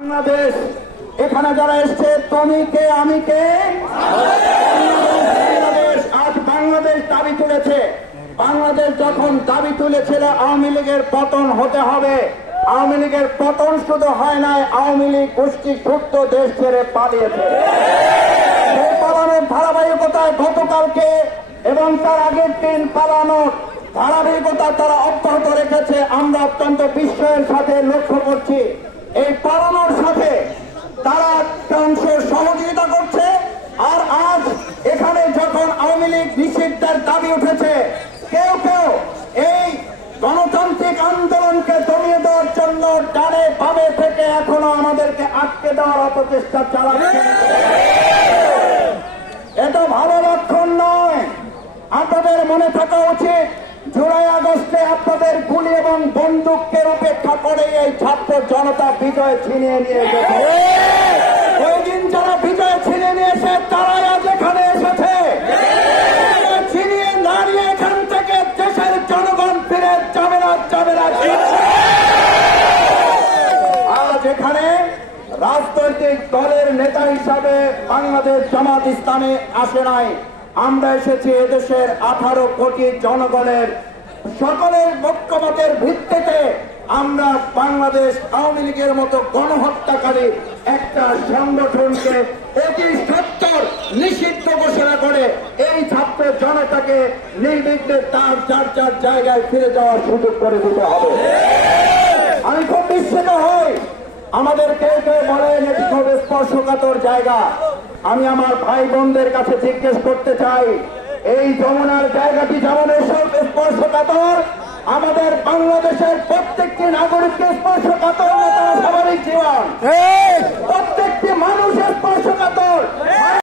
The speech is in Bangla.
বাংলাদেশ এখানে যারা এসছে তুমি কে আমি কে বাংলাদেশ আজ বাংলাদেশ দাবি তুলেছে। বাংলাদেশ যখন দাবি তুলেছিল আওয়ামী লীগের পতন হতে হবে, আওয়ামী লীগের পতন শুধু হয় নাই, আওয়ামী লীগ গোষ্ঠী ক্ষুব্ধ দেশ ছেড়ে পালিয়েছে। সেই পালানোর ধারাবাহিকতায় গতকালকে এবং তার আগের দিন পালানোর ধারাবাহিকতা তারা অব্যাহত রেখেছে। আমরা অত্যন্ত বিস্ময়ের সাথে লক্ষ্য করছি এই পালানোর সাথে তারা অংশ সহযোগিতা করছে। আর আজ এখানে যখন আওয়ামী লীগ নিষিদ্ধের দাবি উঠেছে, কেউ কেউ এই গণতান্ত্রিক আন্দোলনকে দমিয়ে দেওয়ার জন্য ডানে বামে থেকে এখনো আমাদেরকে আটকে দেওয়ার অপচেষ্টা চালাচ্ছে। এটা ভালো লক্ষণ নয়। আপনাদের মনে থাকা উচিত, জুলাই আগস্টে আপনাদের গুলি এবং বন্দুককে উপেক্ষা করে এই ছাত্র জনতা বিজয় ছিনিয়ে নিয়ে গেছে। ওই দিন যারা বিজয় ছিনিয়ে নিয়েছে তারাই আজ এখানে এসেছে। ছিনিয়ে না নিয়ে এখান থেকে দেশের জনগণ ফিরে যাবে না, যাবে না। আজ এখানে রাজনৈতিক দলের নেতা হিসাবে বাংলাদেশ জামাত ইসলামে আসে নাই। আমরা এসেছি এদেশের 18 কোটি জনগণের সকলের ঐক্যমতের ভিত্তিতে আমরা বাংলাদেশ আওয়ামী লীগের মতো গণহত্যাকারী একটা সংগঠনকে অতি সত্বর নিষিদ্ধ ঘোষণা করে এই ছাত্র জনতাকে নির্বিঘ্নে তার যার যার জায়গায় ফিরে যাওয়ার সুযোগ করে দিতে হবে। আমি খুব বিস্মিত হই, আমাদের কেউ কেউ বলেন এটি খুব স্পর্শকাতর জায়গা। আমি আমার ভাই বোনদের কাছে জিজ্ঞেস করতে চাই, এই যমুনার জায়গাটি যেমন এসব স্পর্শকাতর, আমাদের বাংলাদেশের প্রত্যেকটি নাগরিককে স্পর্শকাতর স্বাভাবিক জীবন।